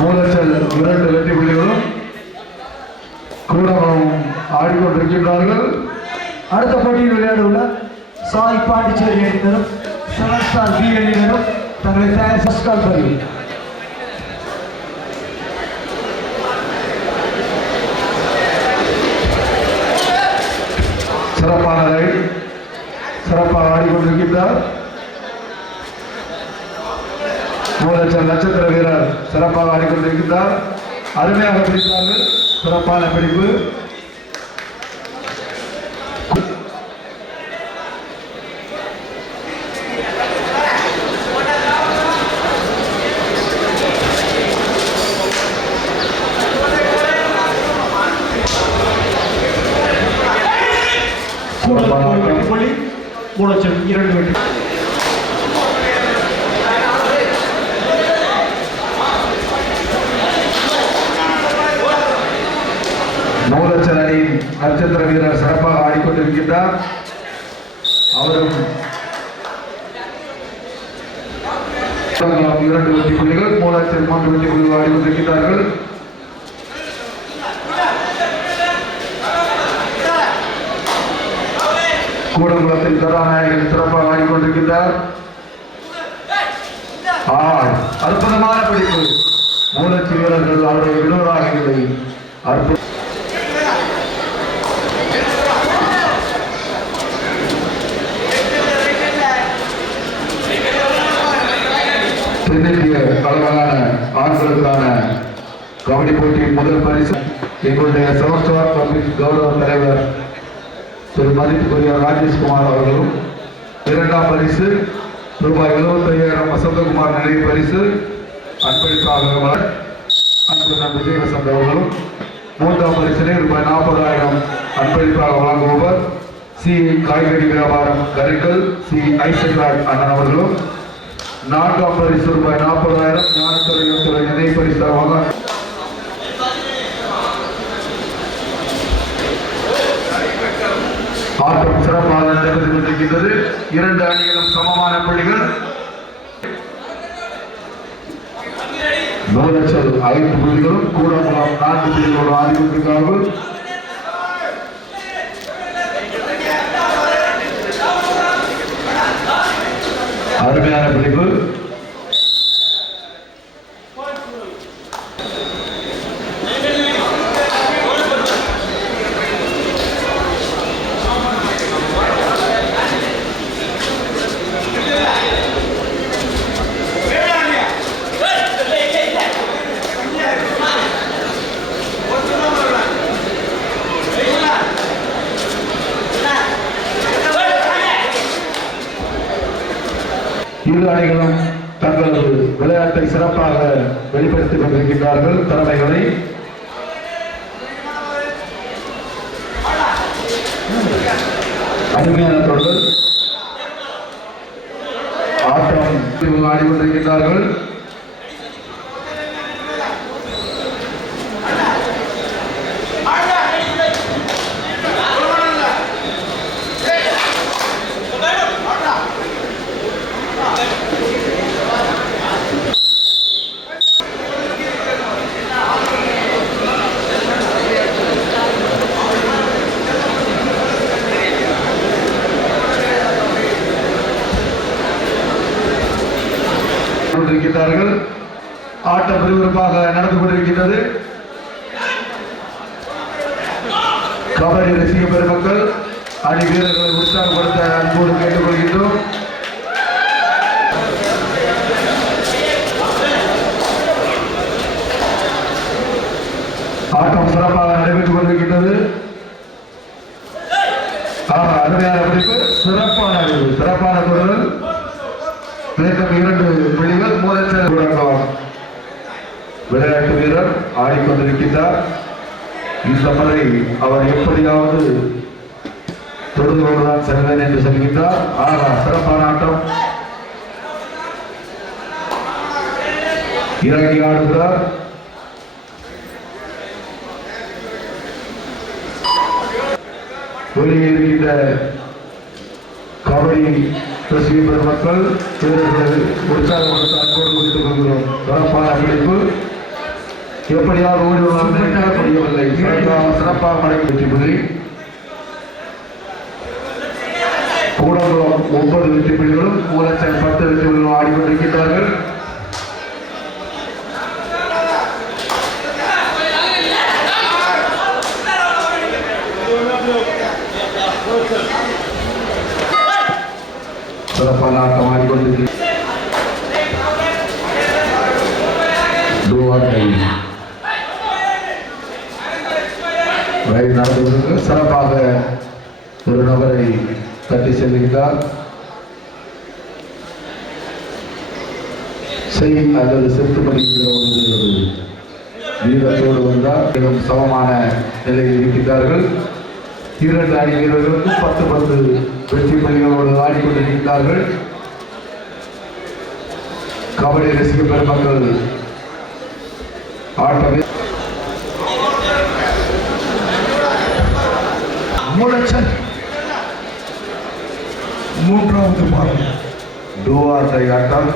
மூலச்சல் 2 வெற்றி புள்ளிகளும் கூடவும் ஆடிக்கொண்டிருக்கின்றார்கள். அடுத்த போட்டியில் விளையாடுள்ள சாய் பாண்டிச்சேரி அணியினரும் செவன்ஸ்டார் பி அணியினரும் தங்களை தயார் சஸ்கால் பதிவு. சிறப்பான ரைட், சிறப்பாக ஆடிக்கொண்டிருக்கின்றார் மூலச்சல் நட்சத்திர வீரர். சிறப்பாக ஆடிக்கொண்டிருக்கின்றார். அருமையாக பிடித்தார்கள். சிறப்பான பிடிப்பு. மூலச்சல் 2 வெற்றி. மூலச்சல் அணியின் நட்சத்திர வீரர் சிறப்பாக ஆடிக்கொண்டிருக்கின்றார். அவரும் 2 வெற்றி புள்ளிகள், மூலச்சல் 3 வெற்றி புள்ளிகள் ஆடிக்கொண்டிருக்கிறார்கள். கூடங்குளத்தில் கதாநாயகன் சிறப்பாக ஆடிக்கொண்டிருக்கின்றார். அற்புதமான பிடிப்பு. மூலச்சி வீரர்கள் அவருடைய வினோதாகிகளை அற்புதம். தென்னிந்திய கழகமான ஆண்களுக்கான கபடி போட்டியின் முதல் பரிசு எங்களுடைய சௌஸ்டார் பப்ளிக் கௌரவ தலைவர் திரு மதிப்புக்குரிய ராஜேஷ்குமார் அவர்களும், 2ஆம் பரிசு ரூபாய் 75,000 வசந்தகுமார் நினைவு பரிசு அன்பளிப்பாக அன்பு நம் விஜயவசந்த் அவர்களும், 3ஆம் பரிசினை ரூபாய் 40,000 அன்பளிப்பாக வழங்குபவர் சி காய்கறி வியாபாரம் கரிக்கல் சி ஐசக்ராஜ் அண்ணன் அவர்களும், 4ஆம் பரிசு ரூபாய் 40,000 ஞானத்துறை நினைவு பரிசாக ஆட்டம் சிறப்பாக நடைபெற்று கொண்டிருக்கின்றது. 2 அணிகளும் சமமான புள்ளிகள். மூலச்சல் 5 புள்ளிகளும் கூடங்குளம் 4 புள்ளிகளோடு ஆடிக்கொண்டிருக்கிறார்கள். அருமையான பிடிப்பு. இரு அணிகளும் தங்களது விளையாட்டை சிறப்பாக வெளிப்படுத்திக் கொண்டிருக்கின்றார்கள். திறமைகளை அருமையான தொடர் ஆட்டம் ஆடிக்கொண்டிருக்கின்றார்கள். ஆட்டம் விறுவிறுப்பாக நடந்து கொண்டிருக்கின்றது. கபடி ரசிக பெருமக்கள் அணி வீரர்களை உற்சாகப்படுத்த அன்போடு கேட்டுக்கொள்கின்றோம். ஆட்டம் சிறப்பாக நடைபெற்றுக் கொண்டிருக்கின்றது. அருமையான பிடிப்பு, சிறப்பான தொடர். 2 புள்ளிகள். மூலச்சல் விளையாட்டு வீரர் ஆடிக்கொண்டிருக்கின்றார். இந்த முறை அவர் எப்படியாவது தொழுது கொண்டுதான் செல்வேன் என்று சொல்கின்றார். சிறப்பான ஆட்டம். இறங்கி ஆடுகிறார். வெளியே இருக்கின்ற கபடி ரசிக பெருமக்கள் வீரர்களை உற்சாகப்படுத்த அன்போடு குறித்துக் கொள்கிறோம். சிறப்பான பிடிப்பு எப்படியாவது ஓடி முடியவில்லை. சிறப்பாக நடைபெற்று புள்ளி கூடங்குளம் 9 வெற்றி புள்ளிகளும் மூலச்சல் 10 வெற்றி புள்ளிகளும் ஆடிக்கொண்டிருக்கிறார்கள். சிறப்பான ஆட்டம் ஆடிக்கொண்டிருக்கிறது. சிறப்பாக ஒரு நபரை தட்டி செல்கின்றார். அல்லது செலுத்தப்படுகின்ற ஒரு வீரத்தோடு வந்தால் மிகவும் சமமான நிலையில் இருக்கின்றார்கள். 2 அணி வீரர்களுக்கு 10 வெற்றி புள்ளிகளோடு ஆடிக்கொண்டிருக்கிறார்கள். கபடி ரசிக பெருமக்கள் ஆட்டமே மூலச்சல் 3வது பாடம் டூவார்டை ஆட்டம்.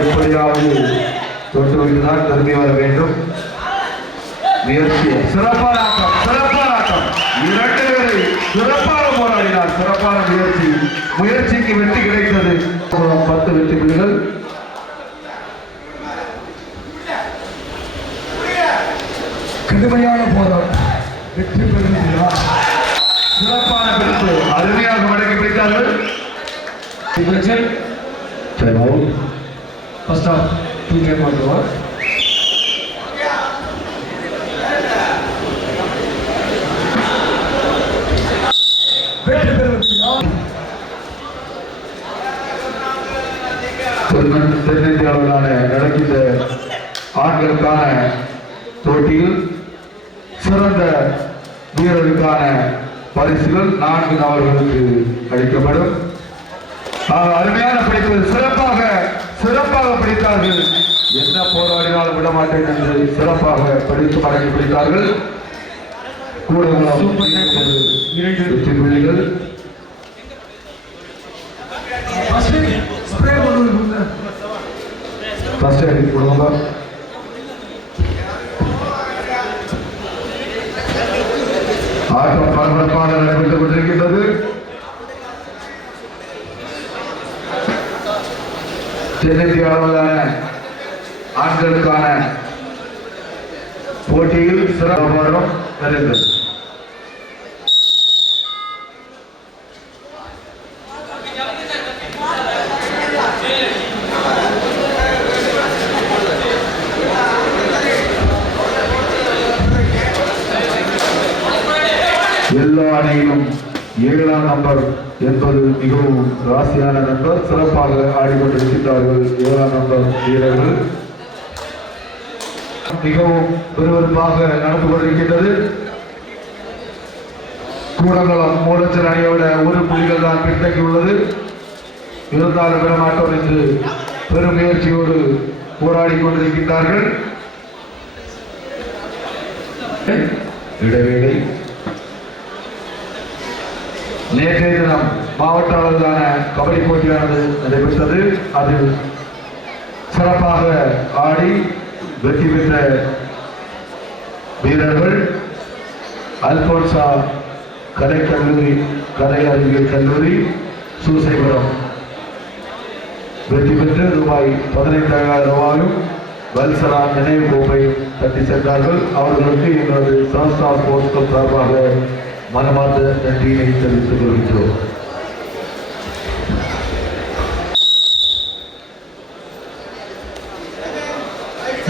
எப்படியாவது தொட்டுவிட்டுதான் திரும்பி வர வேண்டும். முயற்சி சிறப்பான ஆட்டம், சிறப்பான ஆட்டம். 2 பேரை சிறப்பாக போராடினார். சிறப்பான முயற்சிக்கு வெற்றி கிடைத்தது. 10 வெற்றி புள்ளிகள். கடுமையான போராட்டம் வெற்றி பெறுகிறார். சிறப்பான பிடிப்பு அருமையாக மடக்கி பிடித்தார்கள். First half, 2 game on the board. தென்னிந்திய அளவிலான நடக்கின்ற ஆண்களுக்கான போட்டியில் சிறந்த வீரருக்கான பரிசுகள் 4 நபர்களுக்கு அளிக்கப்படும். அருமையான பிடிப்பு, சிறப்பாக பிடித்தார்கள். என்ன போராடினாலும் விடமாட்டேன் என்று சிறப்பாக படித்து மடங்கி பிடித்தார்கள். கூடங்குளம் 2 வெற்றி புள்ளிகள். ஃபர்ஸ்ட் அடி கொடுங்க. ஆட்டம் பரபரப்பாக நடைபெற்றுக் கொண்டிருக்கின்றது. தென்னிந்திய அளவிலான ஆண்களுக்கான போட்டியில் சிறப்பு நிறைந்தது. எல்லா அணியிலும் 7ஆம் நம்பர் என்பது மிகவும் ராசியான நம்பர். சிறப்பாக ஆடிக்கொண்டிருக்கிறார்கள் 7ஆம் நம்பர் வீரர்கள். மிகவும் விறுவிறுப்பாக நடந்து கொண்டிருக்கின்றது. கூடங்குளம் மூலச்சல் அணியை விட 1 புள்ளிகள் தான் பின்தங்கியுள்ளது. இருந்தாலும் விடமாட்டோம் என்று பெரும் முயற்சியோடு போராடி கொண்டிருக்கின்றார்கள். இடைவேளை. நேற்றைய தினம் மாவட்ட அளவிலான கபடி போட்டியானது நடைபெற்றது. அதில் சிறப்பாக ஆடி வெற்றி பெற்ற வீரர்கள் அல்போன்சா கலைக்கல்லூரி, கலை அறிவியல் கல்லூரி சூசைபுரம் வெற்றி பெற்று ரூபாய் 15,000 வல்சரா நினைவு கோப்பையும் தட்டி சென்றார்கள். அவர்களுக்கு எங்களது சன்ஸ்தா ஸ்போர்ட்ஸ் கிளப் சார்பாக மனமார்ந்த நன்றியினை தெரிவித்துக் கொள்கின்றோம்.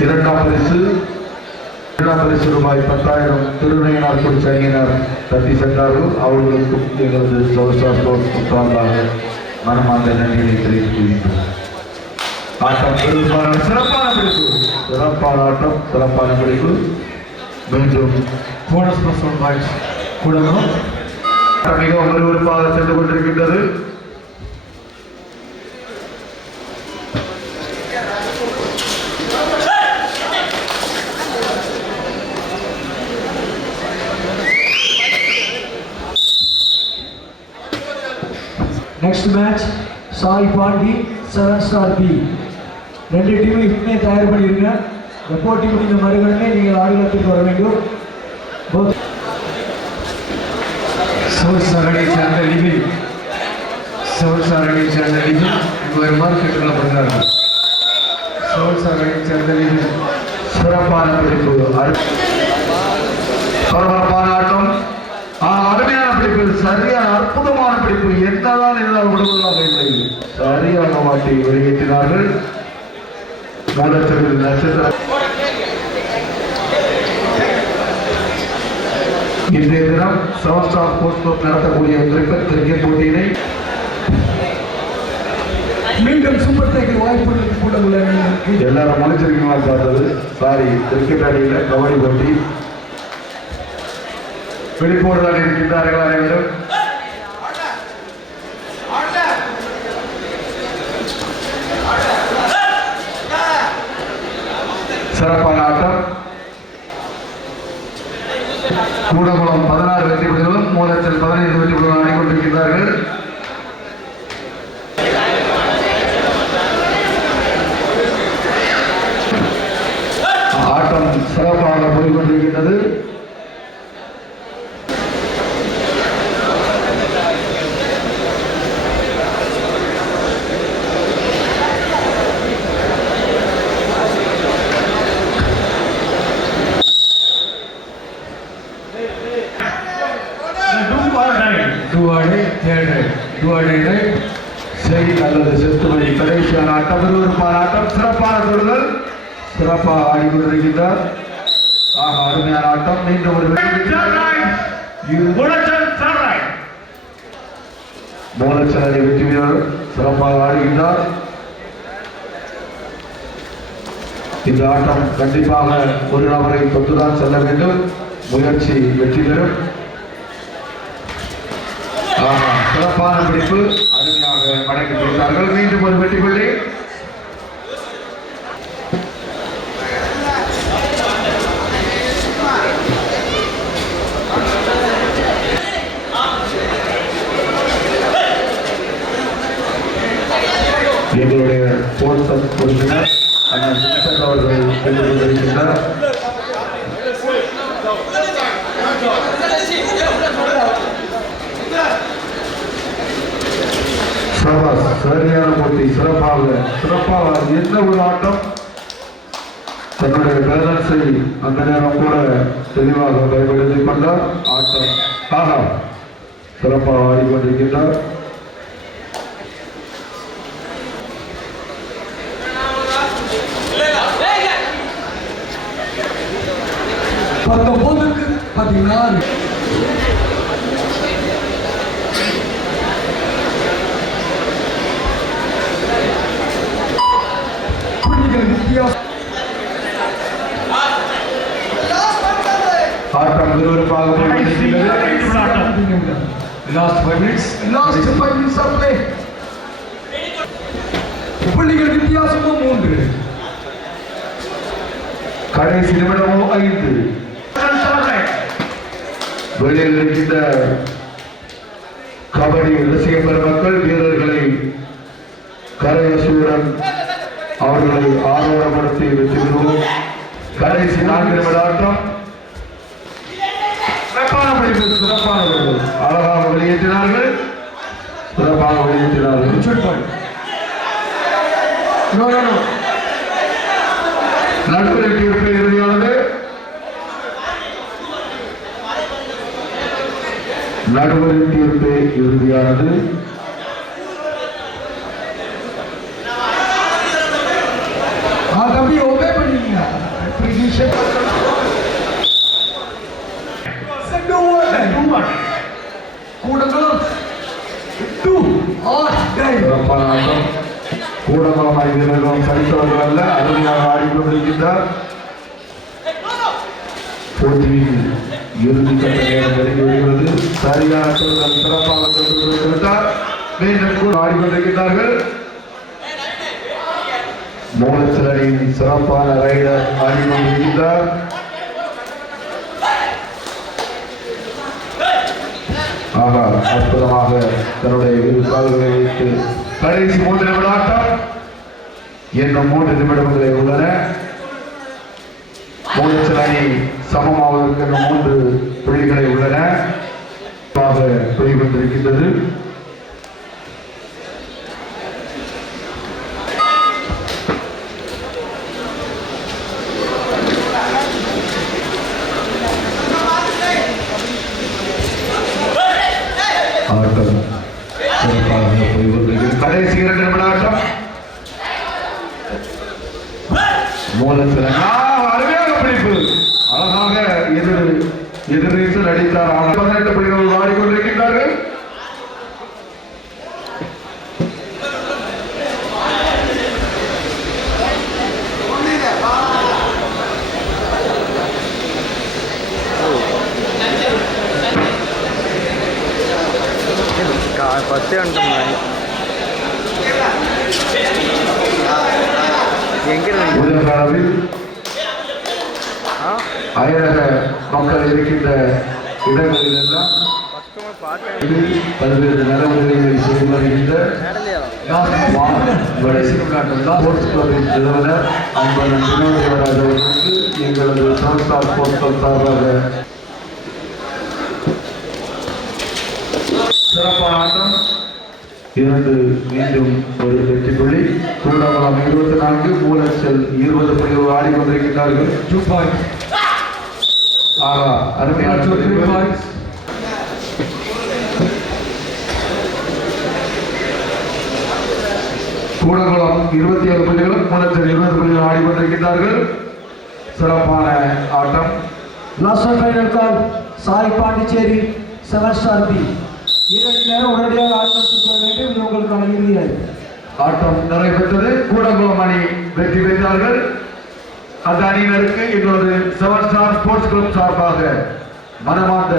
இரண்டாம் பரிசு ரூபாய் 10,000 திருநெய்யனார் குறிச்ச அணியினர் தட்டி சென்றார்கள். அவர்களுக்கும் எங்களது சன்ஸ்தா ஸ்போர்ட்ஸ் கிளப் சார்பாக மனமார்ந்த நன்றியினை தெரிவித்துக் கொள்கின்றோம். ஆட்டம் சிறப்பான பிடிப்பு, சிறப்பான ஆட்டம், சிறப்பான பிடிப்பு. மீண்டும் போனஸ் +1 பாயிண்ட்ஸ் கூடங்குளம். மிகவும் விறுவிறுப்பாக சென்று கொண்டிருக்கின்றது. Next match Sai Pandi 7 star B. ரெண்டு டீமும் இப்பவே தயார் பண்ணிருங்க. இந்த போட்டி முடிந்த மறுகணமே நீங்கள் ஆடுகளத்துக்கு வர வேண்டும். சரடி சேர்ந்த லிபின் சரடி சேர்ந்த லிபின் வருமாறு கேட்டுக்கொள்ளப்படுகிறார்கள். சரடி சேர்ந்த லிபின் சிறப்பான பிடிப்பு, பரபரப்பான ஆட்டம், அருமையான பிடிப்பு, சரியான அற்புதமான பிடிப்பு. என்னதான் இருந்தால் விடுவதாக இல்லை, சரியாக மாட்டி வெளியேற்றினார்கள். மூலச்செருவில் நட்சத்திர இன்றைய தினம் 7 ஸ்டார் ஸ்போர்ட்ஸ் கிளப் நடத்தக்கூடிய கிரிக்கெட் போட்டியினை மீண்டும் சூப்பர் டேக்கில் வாய்ப்பு கூட உள்ளது. எல்லாரும் மனுஷருக்குமா பார்த்தது. சாரி, கிரிக்கெட் அணியில் கபடி போட்டி வெளிப்போடுதான் இருக்கின்றார்கள் அனைவரும். சிறப்பான ஆட்டம். கூடங்குளம் 16 வெற்றி புள்ளிகளும் மூலச்சல் 15 வெற்றி புள்ளிகளும் ஆடிக்கொண்டிருக்கிறார்கள். ஆட்டம் சிறப்பாக போய்கொண்டிருக்கின்றது. சரி, நல்லது. செத்துமணி கடைசியான ஆட்டம், விறுவிறுப்பான ஆட்டம், சிறப்பான தொடுதல், சிறப்பாக ஆடிக்கொண்டிருக்கின்றார். அருமையான ஆட்டம். மீண்டும் ஒரு மூலச்சலனை வெற்றி வீரர் சிறப்பாக ஆடுகின்றார். இந்த ஆட்டம் கண்டிப்பாக ஒரு நபரை தொட்டுதான் செல்ல வேண்டும். முயற்சி வெற்றி பெறும். சிறப்பான பிடிப்பு, அருமையாக மடக்கி பிடித்தார்கள். மீண்டும் ஒரு வெற்றி புள்ளி. எங்களுடைய ஸ்போர்ட்ஸ் பொறுப்பினர் அண்ணன் வின்சென்ட் அவர்கள் சென்று கொண்டிருக்கின்றார். சரியான போட்டி, சிறப்பாக என்ன ஒரு ஆட்டம். தன்னுடைய பேலன்ஸை அந்த நேரம் கூட தெளிவாக பயன்படுத்திக் கொண்டார். ஆட்டம் சிறப்பாக ஆடிக்கொண்டிருக்கின்றார். பத்தொன்பதுக்கு 16 ஆட்டம் விறுவிறுப்பாக புள்ளிகள் வித்தியாசமும் 3. கடைசி நிமிடமோ 5. வெளியில் இருக்கின்ற கபடி ரசிக பெருமக்கள் வீரர்களை கரையசுடன் அவர்களை ஆர்வப்படுத்தி வெற்றி பெறுவோம். கடைசி 4 நிமிட ஆட்டம். சிறப்பான அழகாக வெளியேற்றினார்கள். நடுவரை தீர்ப்பு இறுதியானது. தம்பி ஒபே பண்ணீங்க. கூடங்குளம் வீரர்களும் சரித்தவர்கள் அல்ல, அருமையாக ஆடிக்கொண்டிருக்கின்றார். போட்டியின் இறுதி கட்ட நேரம் நெருங்கி வருகிறது. சரியான சிறப்பாக விட்டார். மீண்டும் கூட ஆடிக்கொண்டிருக்கிறார்கள். மூலச்சலனின் சிறப்பான ரைடர் ஆடிக்கொண்டிருக்கிறார். ஆகா அற்புதமாக தன்னுடைய இரு கால்களை வைத்து கடைசி 3 நிமிட ஆட்டம். இன்னும் 3 நிமிடங்களே உள்ளன. மூலச்சல் அணி சமமாவதற்கு இன்னும் 3 புள்ளிகளை உள்ளன. போய்கொண்டிருக்கின்றது. ஆட்டம் சிறப்பாக போய்கொண்டிருக்கிறது. கடைசி 2 நிமிட ஆட்டம். மூலச்சல் அருமையாக பிடிப்பு, அழகாக எதிர்நீச்சல் அடித்தார். 18 புள்ளிகள் ஆடிக்கொண்டிருக்கின்றார்கள். ఫస్ట్ అంటున్నాయి உலக அளவில் அயலக மக்கள் இருக்கின்ற இடங்களிலெல்லாம் பல்வேறு நலவுதவிகளை செய்து வருகின்ற ஸ்போர்ட்ஸ் கிளப்பின் நிறுவனர் அன்பன் வினோதராஜ் அவர்களுக்கு எங்களது சமஸ்தா ஸ்போர்ட்ஸ் கிளப் சார்பாக சிறப்பான ஆட்டம். 2 மீண்டும் ஒரு வெற்றி புள்ளி. கூடங்குளம் 24, மூலச்சல் 20 புள்ளிகள் ஆடிக்கொண்டிருக்கிறார்கள். 2 points. ஆகா அருமையான 2 points. கூடங்குளம் 27 புள்ளிகளும் மூலச்சல் 20 புள்ளிகள் ஆடிக்கொண்டிருக்கிறார்கள். சிறப்பான ஆட்டம். Last and final call. Sai Pondicherry 7 star B. 2 நேரம் உடனடியாக ஆட்டத்திற்கு வர வேண்டும். இது உங்களுக்கான இறுதியாய் ஆட்டம் நிறைவேற்றது. கூடங்குளம் அணி வெற்றி பெற்றார்கள். அந்த அணியினருக்கு எங்களது 7 ஸ்டார் ஸ்போர்ட்ஸ் கிளப் சார்பாக மனமார்ந்த